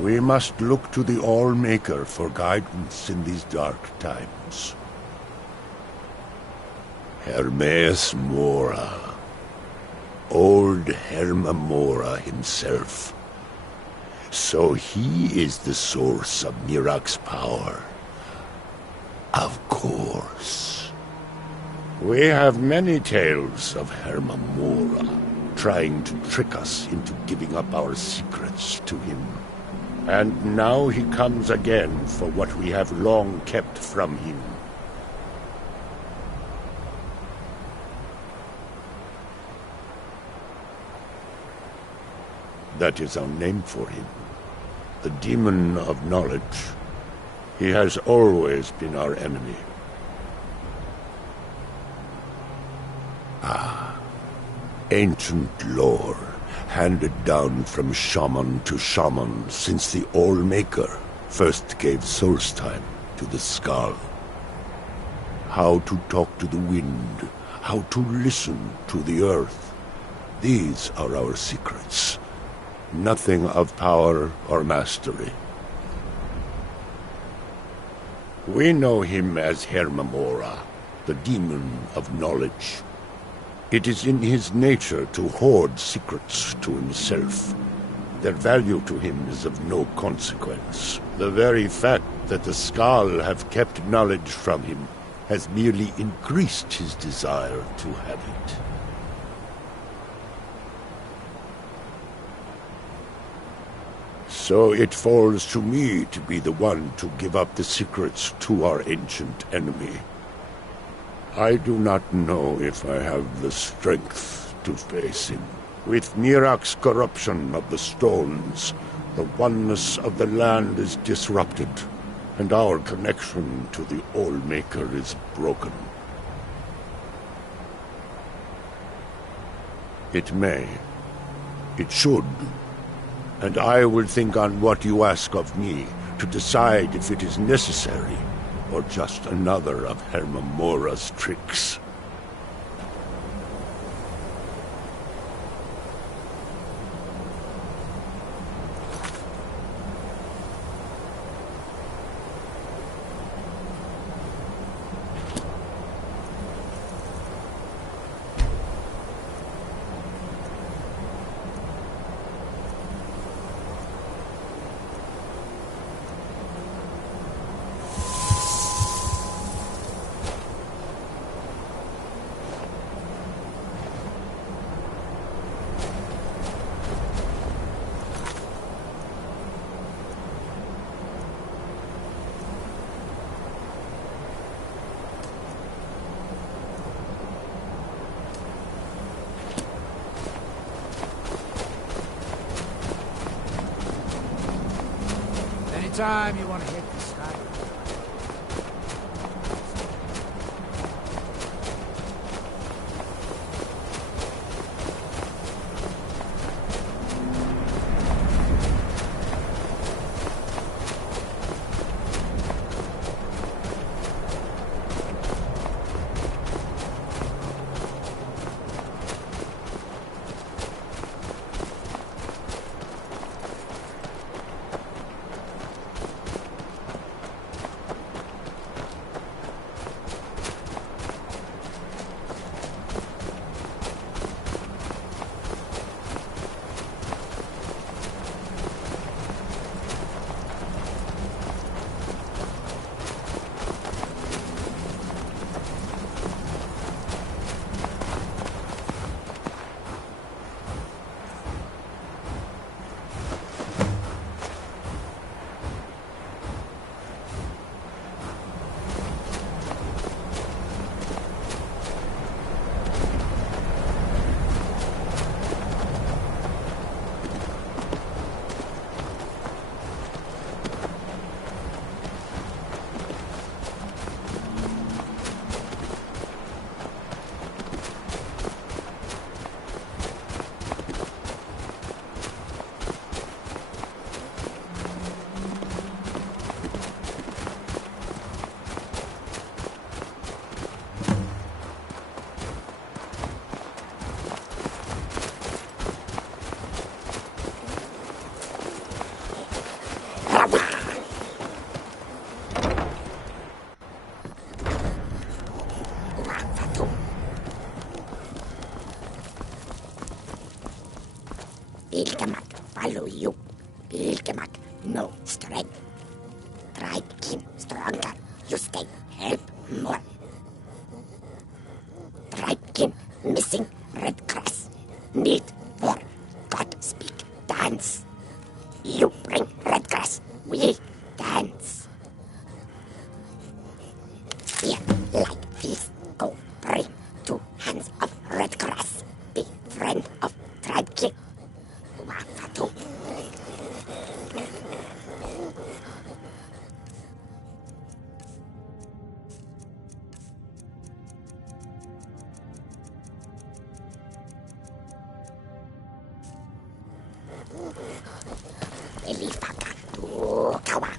We must look to the All-Maker for guidance in these dark times. Hermaeus Mora. Old Herma-Mora himself. So he is the source of Mirac's power. Of course. We have many tales of Herma-Mora trying to trick us into giving up our secrets to him. And now he comes again for what we have long kept from him. That is our name for him. The Demon of Knowledge. He has always been our enemy. Ancient lore, handed down from shaman to shaman since the All-Maker first gave Solstheim to the Skull. How to talk to the wind, how to listen to the earth. These are our secrets. Nothing of power or mastery. We know him as Herma-Mora, the Demon of Knowledge. It is in his nature to hoard secrets to himself. Their value to him is of no consequence. The very fact that the Skull have kept knowledge from him has merely increased his desire to have it. So it falls to me to be the one to give up the secrets to our ancient enemy. I do not know if I have the strength to face him. With Mirac's corruption of the stones, the oneness of the land is disrupted, and our connection to the All-Maker is broken. It may. It should. And I will think on what you ask of me to decide if it is necessary or just another of Herma-Mora's tricks. Anytime you want to hit the Skyrim. Ilgamak follow you. Ilgamak no strength. Tribe kin stronger. You stay help more. Tribe kin missing red grass. Need for God speak dance. You bring red grass. We dance. Here like this go bring 2 hands of red grass. Be friend of tribe king. Wafatu. Elifaka tu kawa.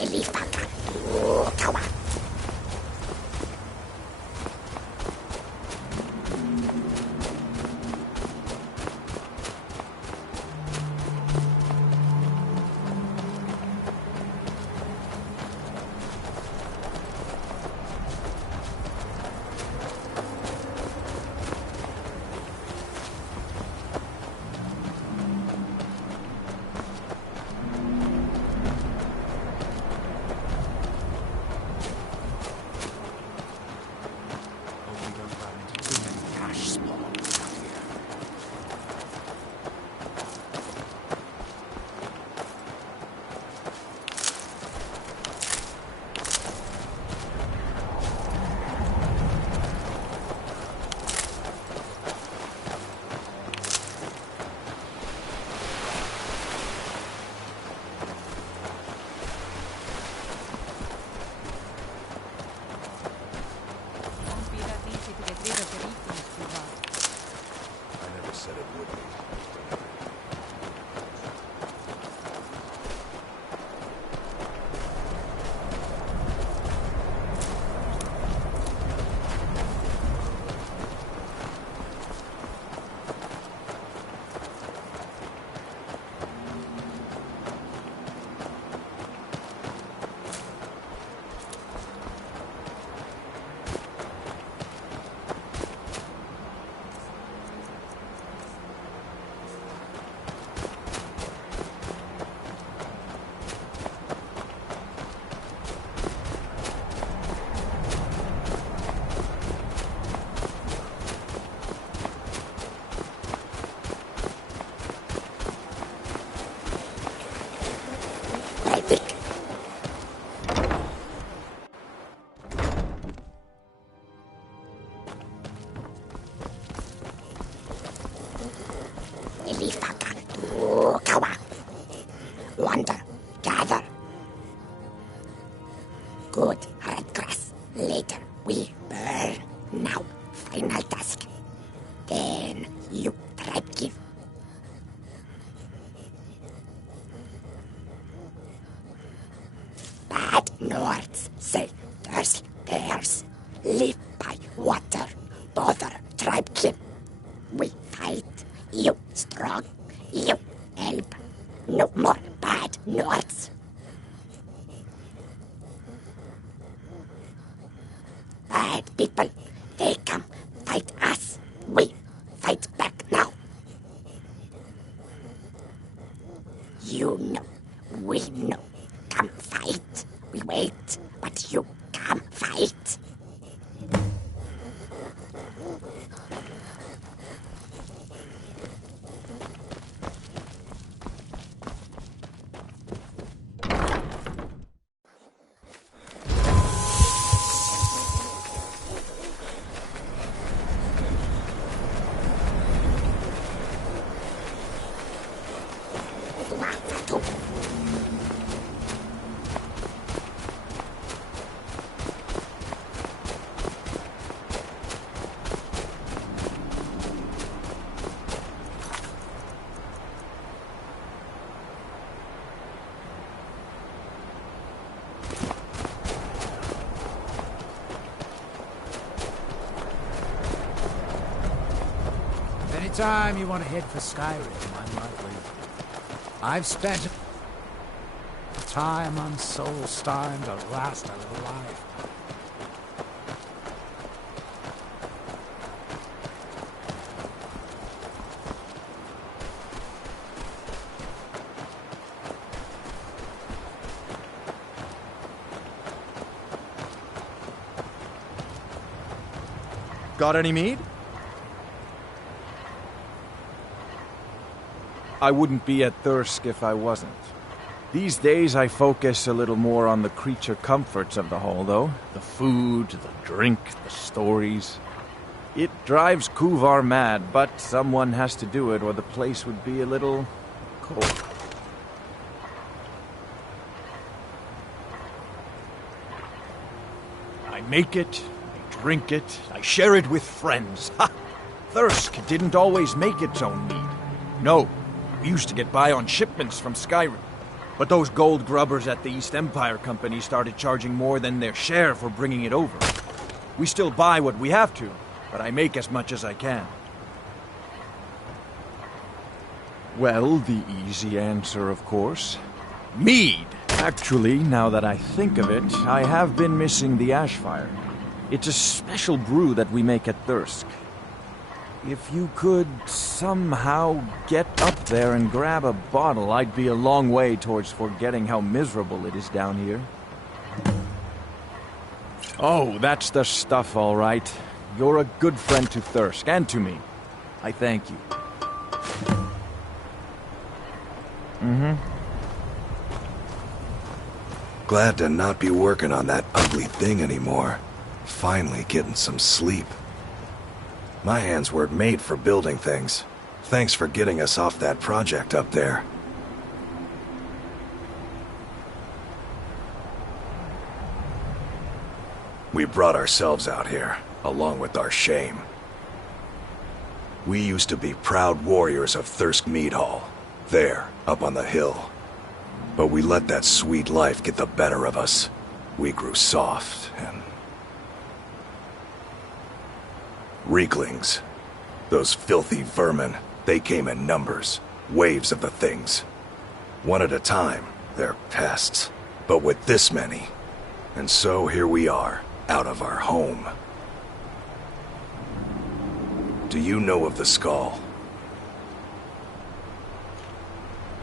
Elifaka tu kawa. I never said it would be. Elifaka tu kawa. Wander, gather. Good red grass. Later we burn. Now, final task. Then you tribe give. Bad Nords say there's bears. Live by water. Bother tribe kin. We fight. You strong. You help. No more bad Nords. Bad people. They come fight us. We fight back now. You know. We know. Come fight. We wait. But you come fight. Wafatu. Anytime you want to head for Skyrim, I'm not waiting. I've spent time on Soul starting to last a little life. Got any mead? I wouldn't be at Thirsk if I wasn't. These days I focus a little more on the creature comforts of the hall, though. The food, the drink, the stories. It drives Kuvar mad, but someone has to do it or the place would be a little cold. I make it, I drink it, I share it with friends. Ha! Thirsk didn't always make its own mead. No, we used to get by on shipments from Skyrim. But those gold grubbers at the East Empire Company started charging more than their share for bringing it over. We still buy what we have to, but I make as much as I can. Well, the easy answer, of course. Mead! Actually, now that I think of it, I have been missing the Ashfire. It's a special brew that we make at Thirsk. If you could somehow get up there and grab a bottle, I'd be a long way towards forgetting how miserable it is down here. Oh, that's the stuff, all right. You're a good friend to Thirsk, and to me. I thank you. Glad to not be working on that ugly thing anymore. Finally getting some sleep. My hands weren't made for building things. Thanks for getting us off that project up there. We brought ourselves out here, along with our shame. We used to be proud warriors of Thirsk Mead Hall, there, up on the hill. But we let that sweet life get the better of us. We grew soft and... Reeklings. Those filthy vermin, they came in numbers. Waves of the things. One at a time, they're pests. But with this many. And so here we are, out of our home. Do you know of the Skull?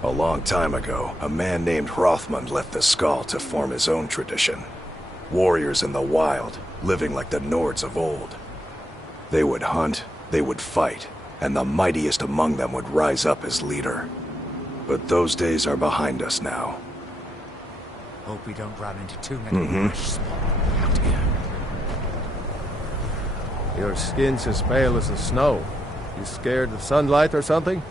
A long time ago, a man named Hrothmund left the Skull to form his own tradition. Warriors in the wild, living like the Nords of old. They would hunt, they would fight, and the mightiest among them would rise up as leader. But those days are behind us now. Hope we don't run into too many fresh out here. Your skin's as pale as the snow. You scared of sunlight or something?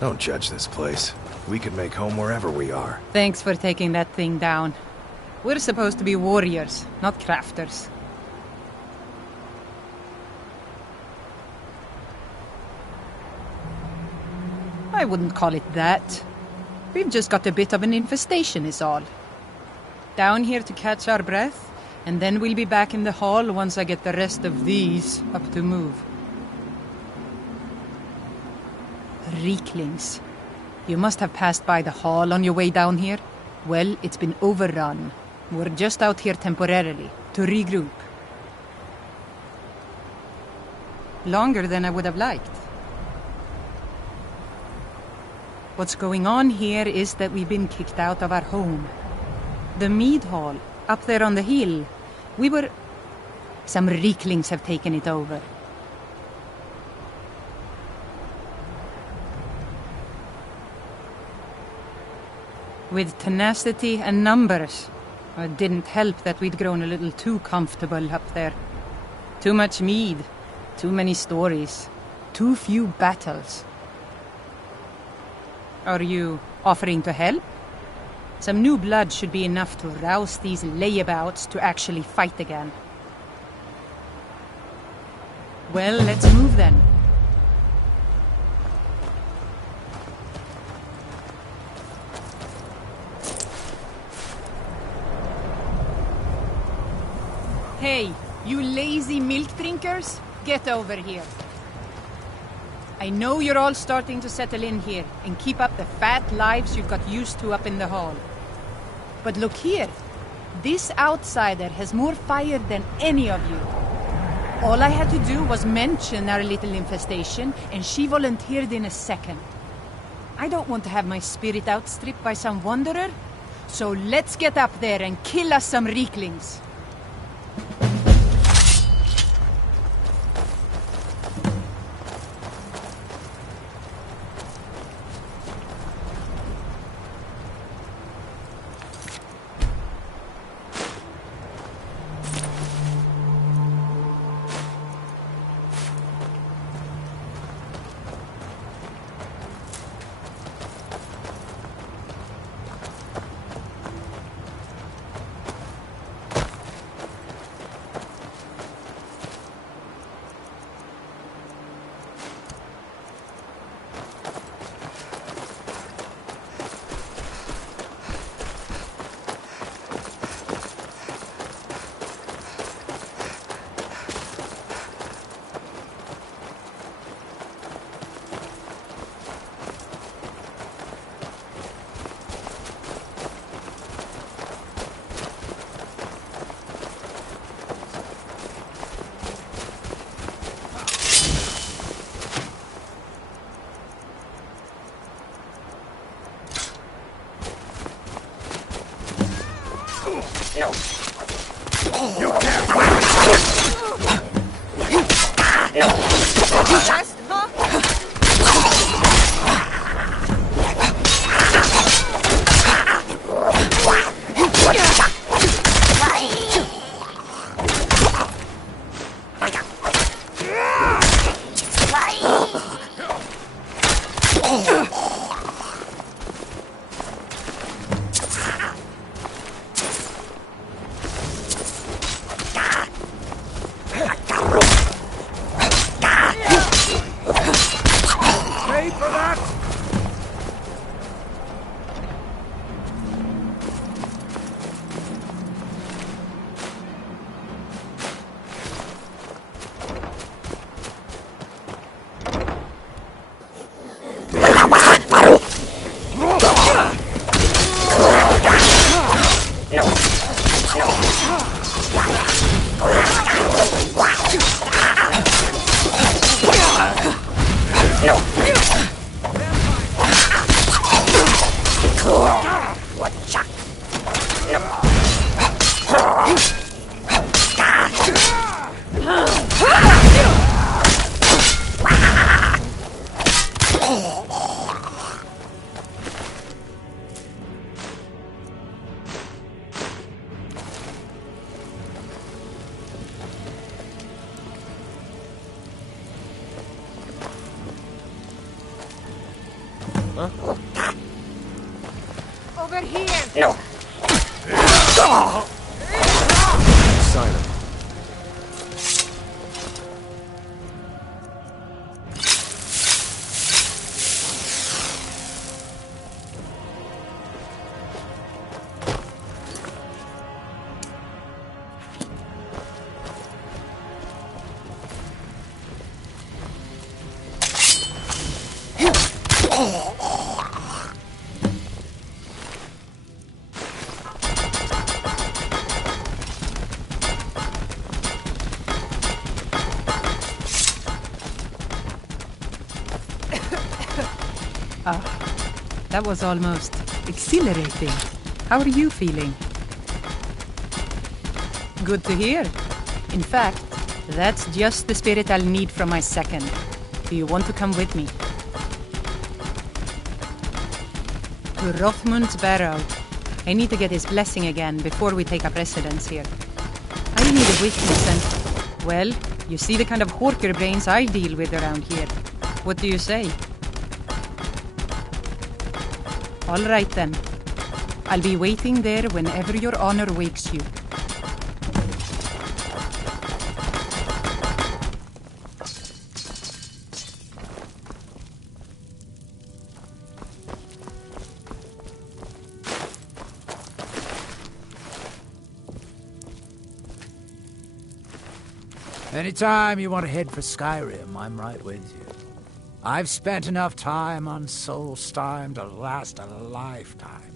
Don't judge this place. We can make home wherever we are. Thanks for taking that thing down. We're supposed to be warriors, not crafters. I wouldn't call it that. We've just got a bit of an infestation is all. Down here to catch our breath, and then we'll be back in the hall once I get the rest of these up to move. Reeklings. You must have passed by the hall on your way down here. Well, it's been overrun. We're just out here temporarily, to regroup. Longer than I would have liked. What's going on here is that we've been kicked out of our home. The mead hall, up there on the hill. Some Reeklings have taken it over. With tenacity and numbers. It didn't help that we'd grown a little too comfortable up there. Too much mead, too many stories, too few battles. Are you offering to help? Some new blood should be enough to rouse these layabouts to actually fight again. Well, let's move then. Hey, you lazy milk drinkers, get over here. I know you're all starting to settle in here and keep up the fat lives you've got used to up in the hall. But look here, this outsider has more fire than any of you. All I had to do was mention our little infestation and she volunteered in a second. I don't want to have my spirit outstripped by some wanderer, so let's get up there and kill us some Reeklings. Just, huh? Pay for that! Over here! Sign him. That was almost exhilarating. How are you feeling? Good to hear. In fact, that's just the spirit I'll need from my second. Do you want to come with me? To Rothmund's barrow. I need to get his blessing again before we take up residence here. I need a witness and, well, you see the kind of horker brains I deal with around here. What do you say? All right then. I'll be waiting there whenever your honor wakes you. Anytime you want to head for Skyrim, I'm right with you. I've spent enough time on Solstheim to last a lifetime.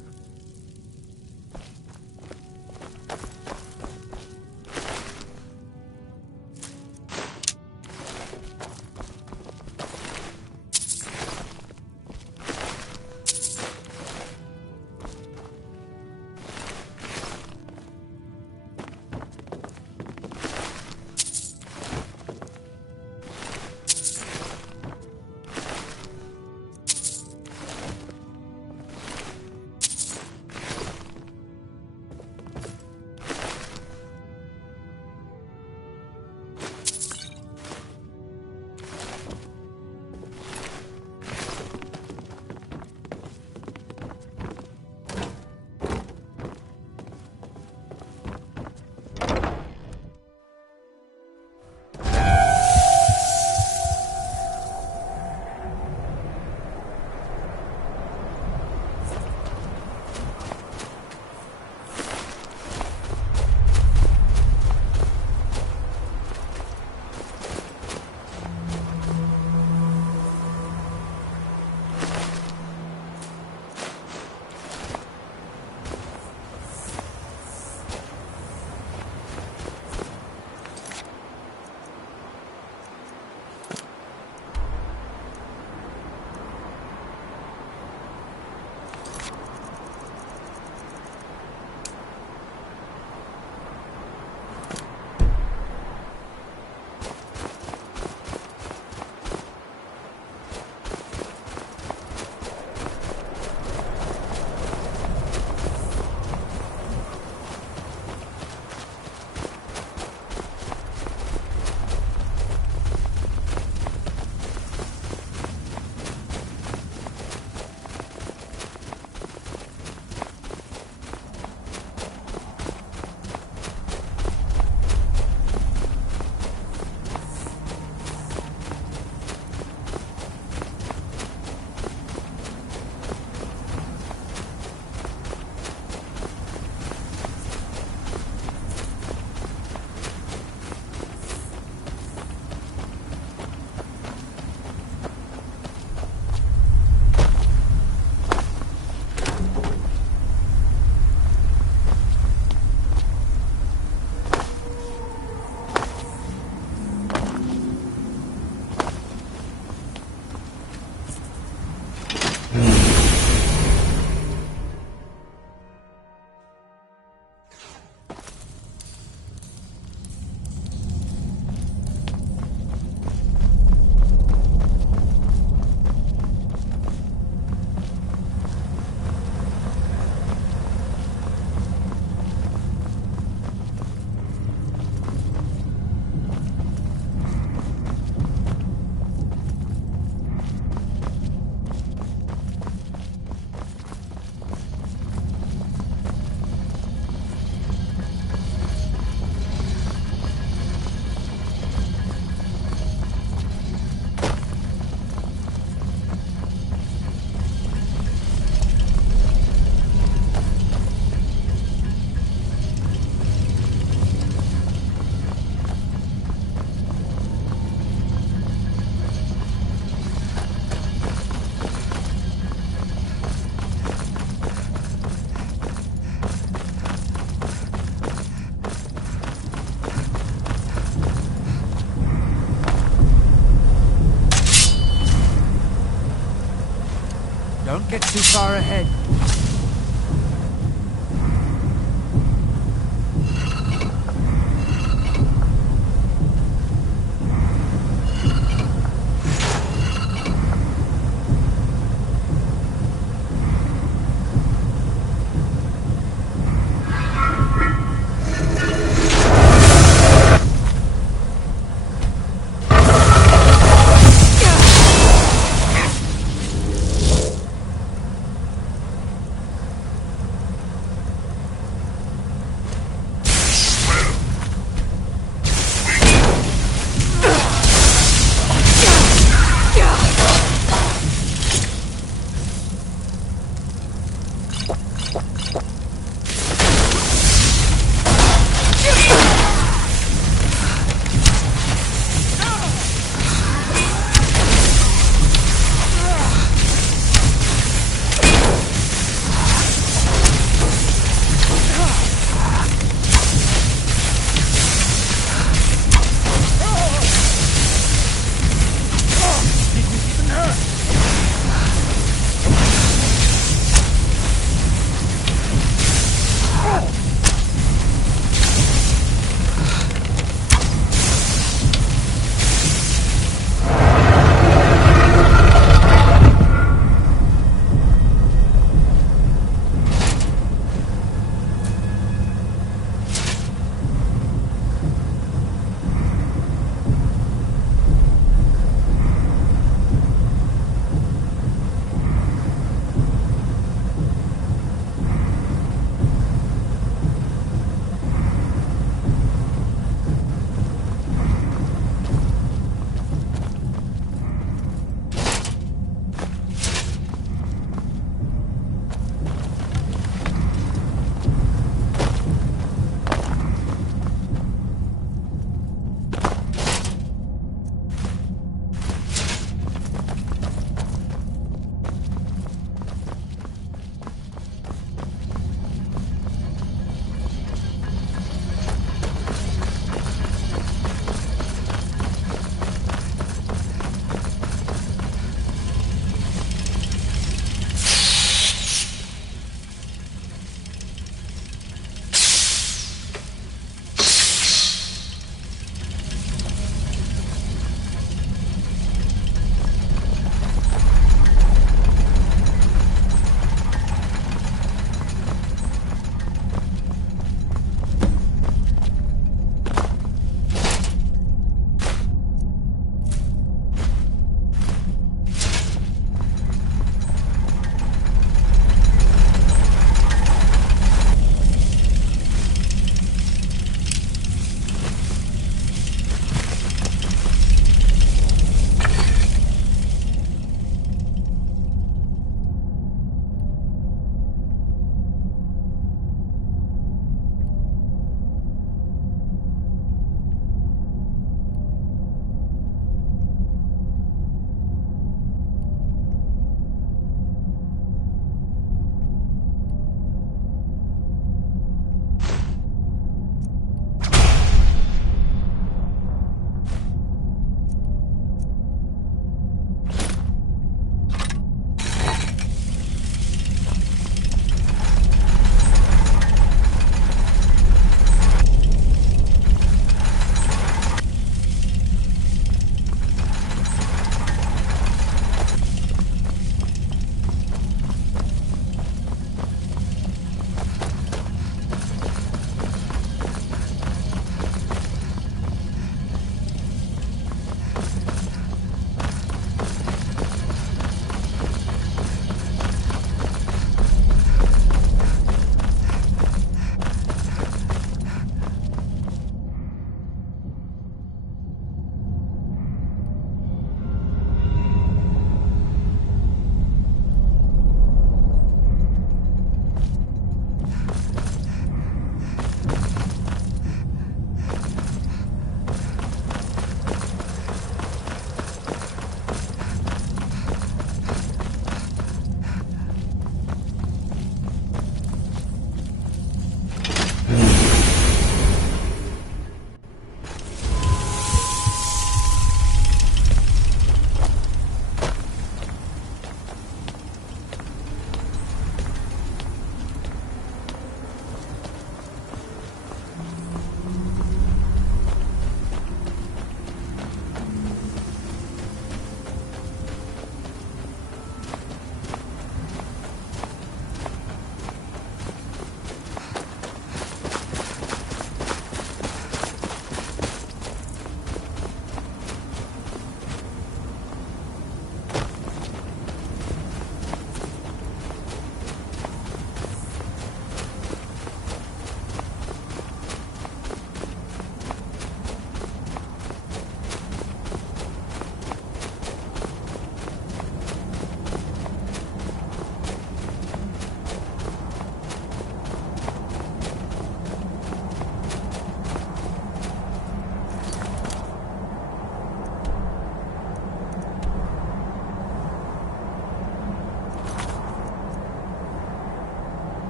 Don't get too far ahead.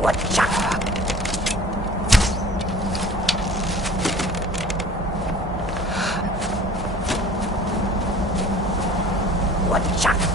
Woodchuck. Woodchuck.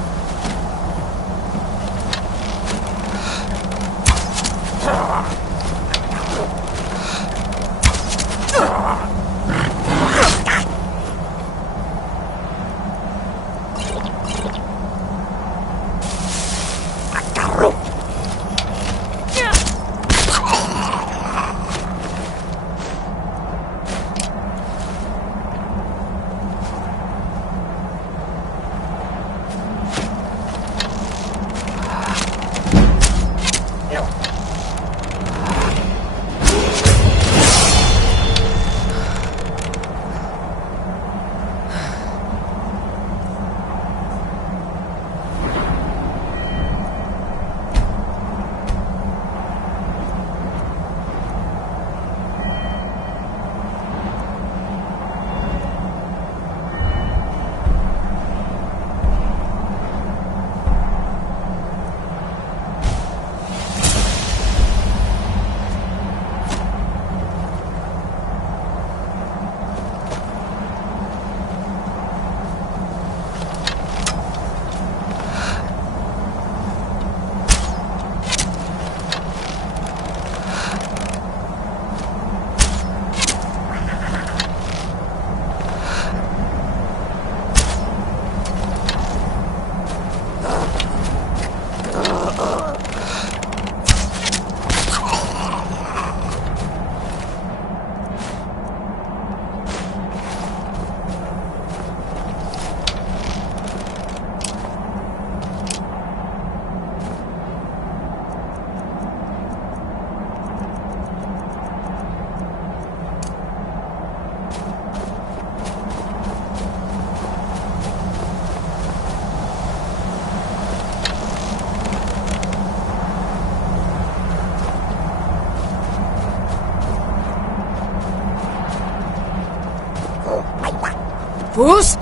Fus!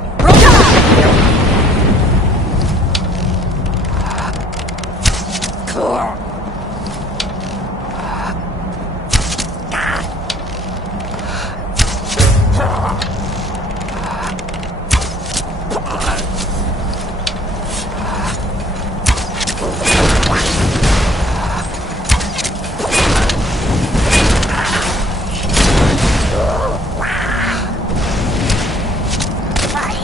Bye.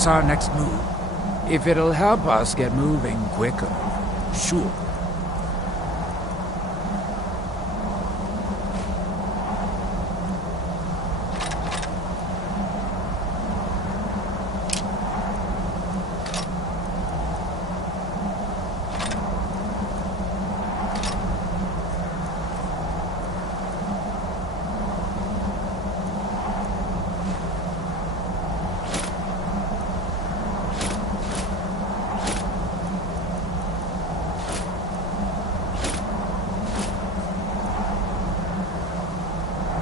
What's our next move? If it'll help us get moving quicker, sure.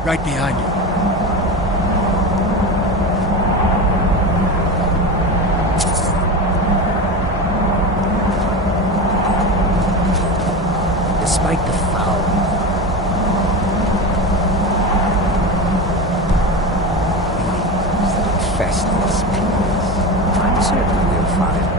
Right behind you. Despite the foul, weeds that infest this place, I'm certain we'll find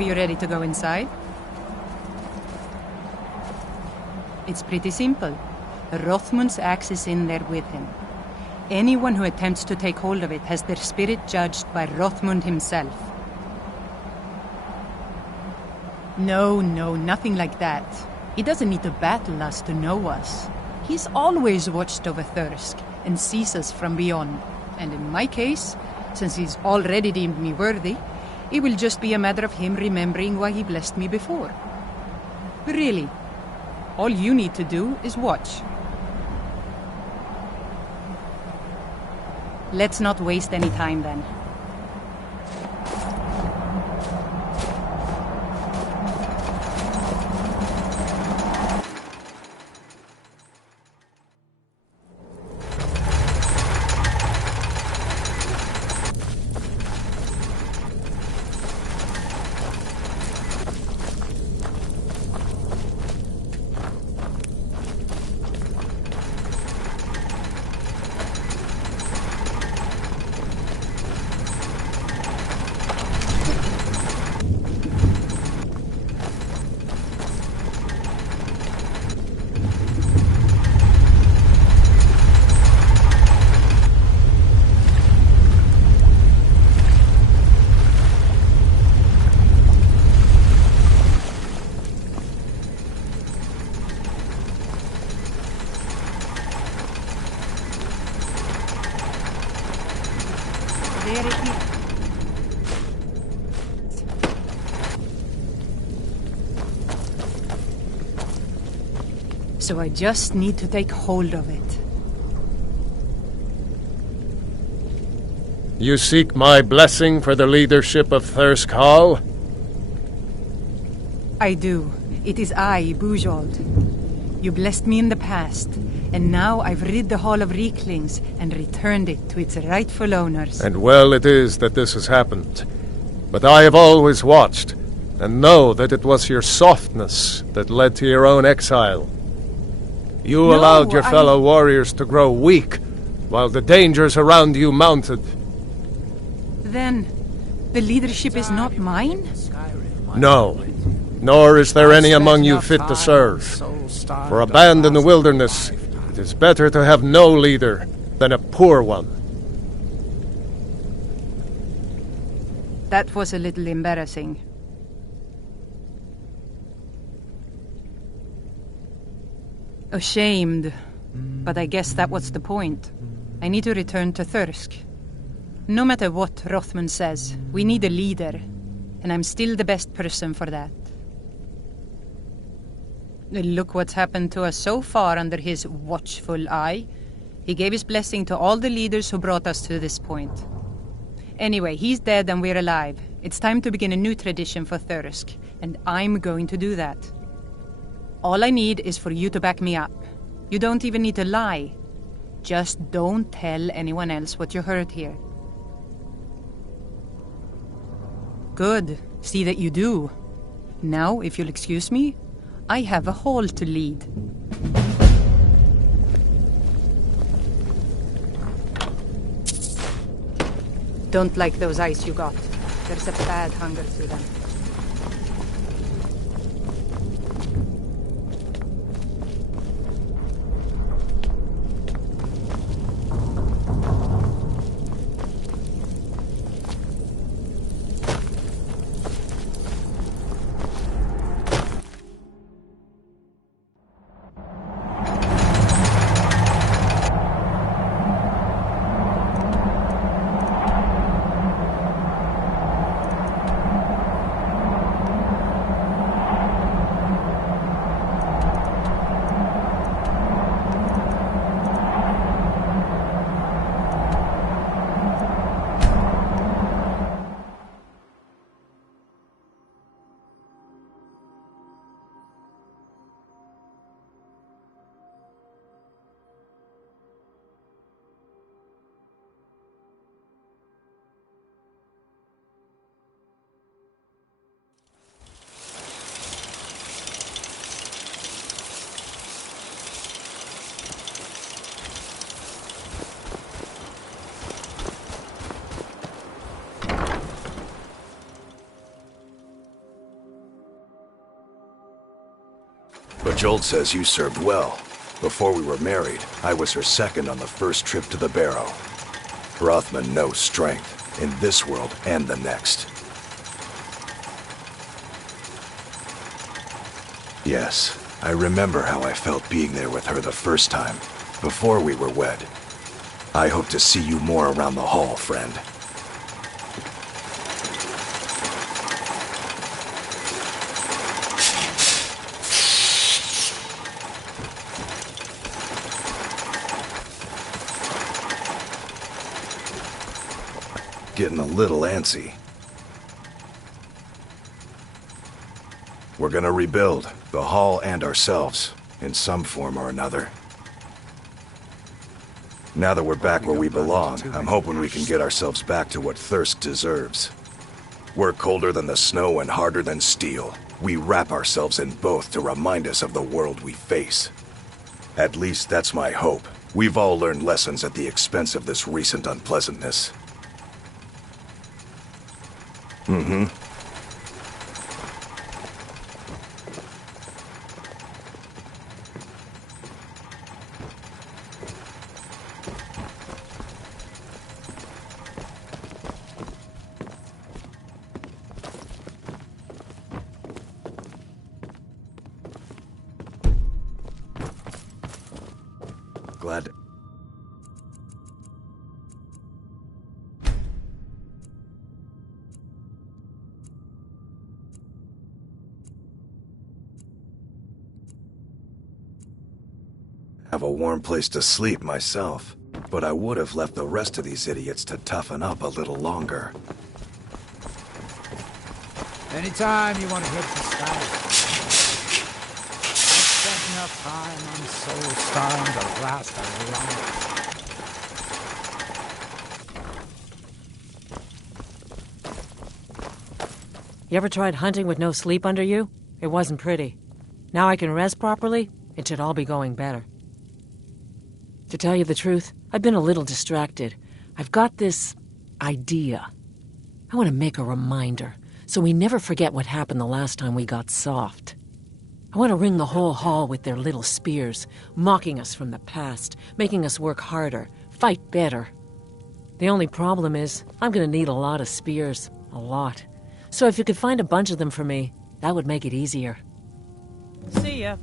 Are you ready to go inside? It's pretty simple. Rothmund's axe is in there with him. Anyone who attempts to take hold of it has their spirit judged by Rothmund himself. No, nothing like that. He doesn't need to battle us to know us. He's always watched over Thirsk and sees us from beyond. And in my case, since he's already deemed me worthy, it will just be a matter of him remembering why he blessed me before. Really, all you need to do is watch. Let's not waste any time then. So I just need to take hold of it. You seek my blessing for the leadership of Thirsk Hall? I do. It is I, Bujold. You blessed me in the past, and now I've rid the Hall of Reeklings and returned it to its rightful owners. And well it is that this has happened. But I have always watched, and know that it was your softness that led to your own exile. You No, allowed your fellow warriors to grow weak, while the dangers around you mounted. Then, the leadership is not mine? No, nor is there any among you fit to serve. For a band in the wilderness, it is better to have no leader than a poor one. That was a little embarrassing. Ashamed, but I guess that was the point. I need to return to Thirsk. No matter what Rothman says, we need a leader, and I'm still the best person for that. Look what's happened to us so far under his watchful eye. He gave his blessing to all the leaders who brought us to this point. Anyway, he's dead and we're alive. It's time to begin a new tradition for Thirsk, and I'm going to do that. All I need is for you to back me up. You don't even need to lie. Just don't tell anyone else what you heard here. Good. See that you do. Now, if you'll excuse me, I have a hall to lead. Don't like those eyes you got. There's a bad hunger to them. But Jolt says you served well. Before we were married, I was her second on the first trip to the Barrow. Rothman knows strength, in this world and the next. Yes, I remember how I felt being there with her the first time, before we were wed. I hope to see you more around the hall, friend. Getting a little antsy. We're gonna rebuild, the hall and ourselves, in some form or another. Now that we're back where we belong, I'm hoping we can get ourselves back to what Thirsk deserves. We're colder than the snow and harder than steel. We wrap ourselves in both to remind us of the world we face. At least that's my hope. We've all learned lessons at the expense of this recent unpleasantness. Mm-hmm. Glad to... have a warm place to sleep myself, but I would have left the rest of these idiots to toughen up a little longer. Anytime you want to head for Skyrim. I've spent enough time on Soul Storm to last a lifetime. You ever tried hunting with no sleep under you? It wasn't pretty. Now I can rest properly, it should all be going better. To tell you the truth, I've been a little distracted. I've got this idea. I want to make a reminder, so we never forget what happened the last time we got soft. I want to ring the whole hall with their little spears, mocking us from the past, making us work harder, fight better. The only problem is, I'm going to need a lot of spears. A lot. So if you could find a bunch of them for me, that would make it easier. See ya.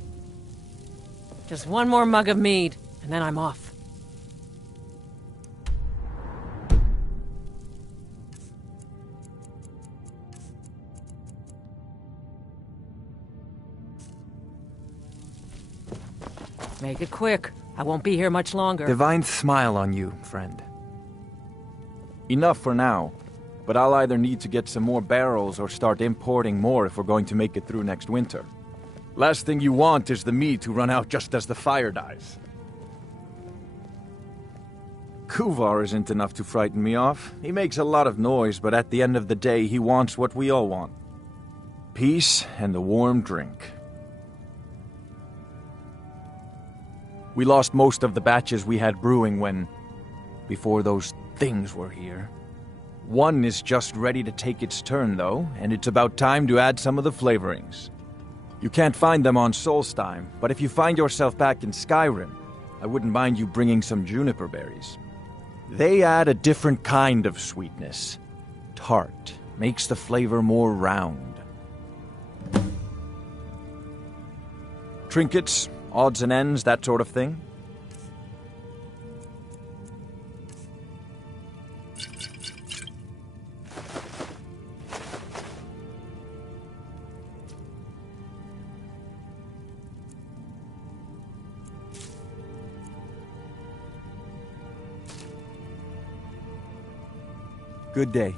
Just one more mug of mead, and then I'm off. Make it quick. I won't be here much longer. Divine smile on you, friend. Enough for now, but I'll either need to get some more barrels or start importing more if we're going to make it through next winter. Last thing you want is the meat to run out just as the fire dies. Kuvar isn't enough to frighten me off. He makes a lot of noise, but at the end of the day, he wants what we all want. Peace and a warm drink. We lost most of the batches we had brewing before those things were here. One is just ready to take its turn, though, and it's about time to add some of the flavorings. You can't find them on Solstheim, but if you find yourself back in Skyrim, I wouldn't mind you bringing some juniper berries. They add a different kind of sweetness. Tart. Makes the flavor more round. Trinkets, odds and ends, that sort of thing. Good day.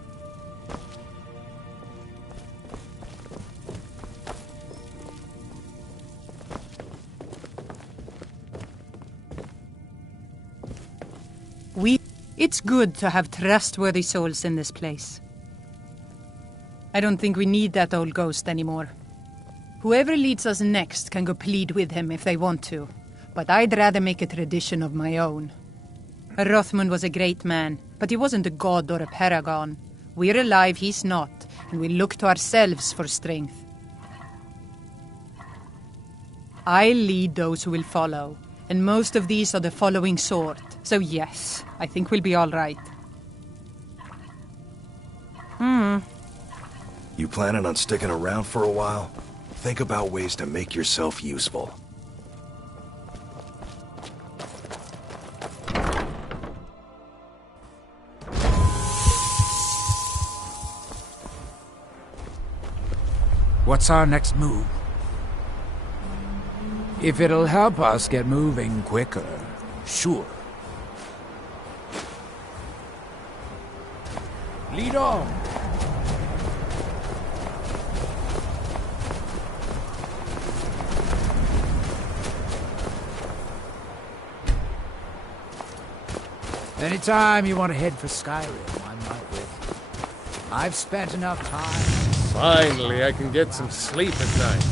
It's good to have trustworthy souls in this place. I don't think we need that old ghost anymore. Whoever leads us next can go plead with him if they want to, but I'd rather make a tradition of my own. Rothmund was a great man, but he wasn't a god or a paragon. We're alive, he's not, and we look to ourselves for strength. I lead those who will follow, and most of these are the following sort, so yes, I think we'll be all right. You planning on sticking around for a while? Think about ways to make yourself useful. What's our next move? If it'll help us get moving quicker, sure. Lead on! Anytime you want to head for Skyrim, I'm right with you. I've spent enough time. Finally, I can get some sleep at night.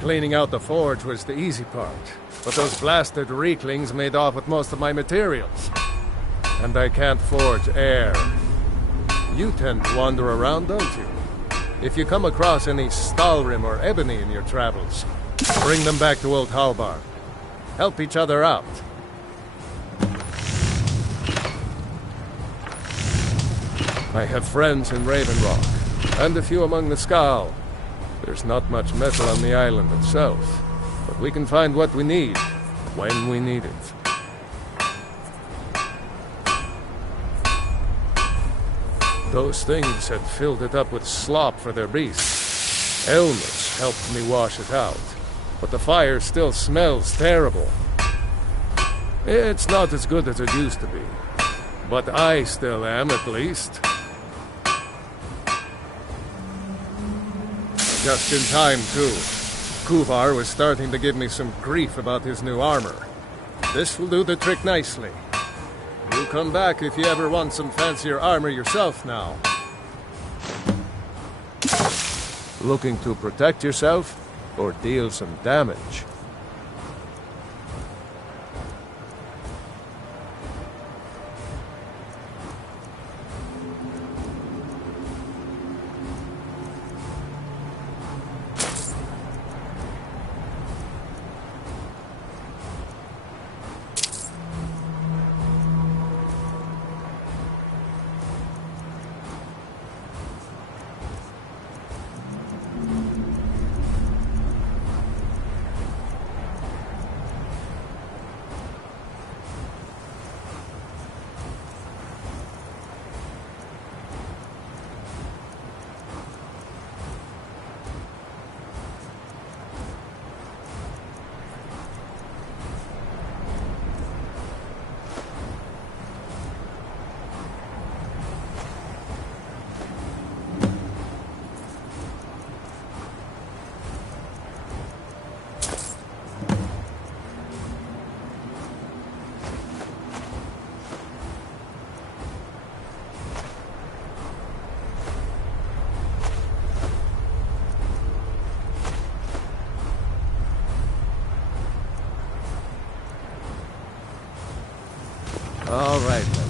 Cleaning out the forge was the easy part, but those blasted Reeklings made off with most of my materials. And I can't forge air. You tend to wander around, don't you? If you come across any Stalrim or Ebony in your travels, bring them back to Old Halbar. Help each other out. I have friends in Raven Rock, and a few among the Skal. There's not much metal on the island itself, but we can find what we need, when we need it. Those things had filled it up with slop for their beasts. Elmas helped me wash it out. but the fire still smells terrible. It's not as good as it used to be, but I still am, at least. Just in time, too. Kuvar was starting to give me some grief about his new armor. This will do the trick nicely. You come back if you ever want some fancier armor yourself now. Looking to protect yourself or deal some damage? All right.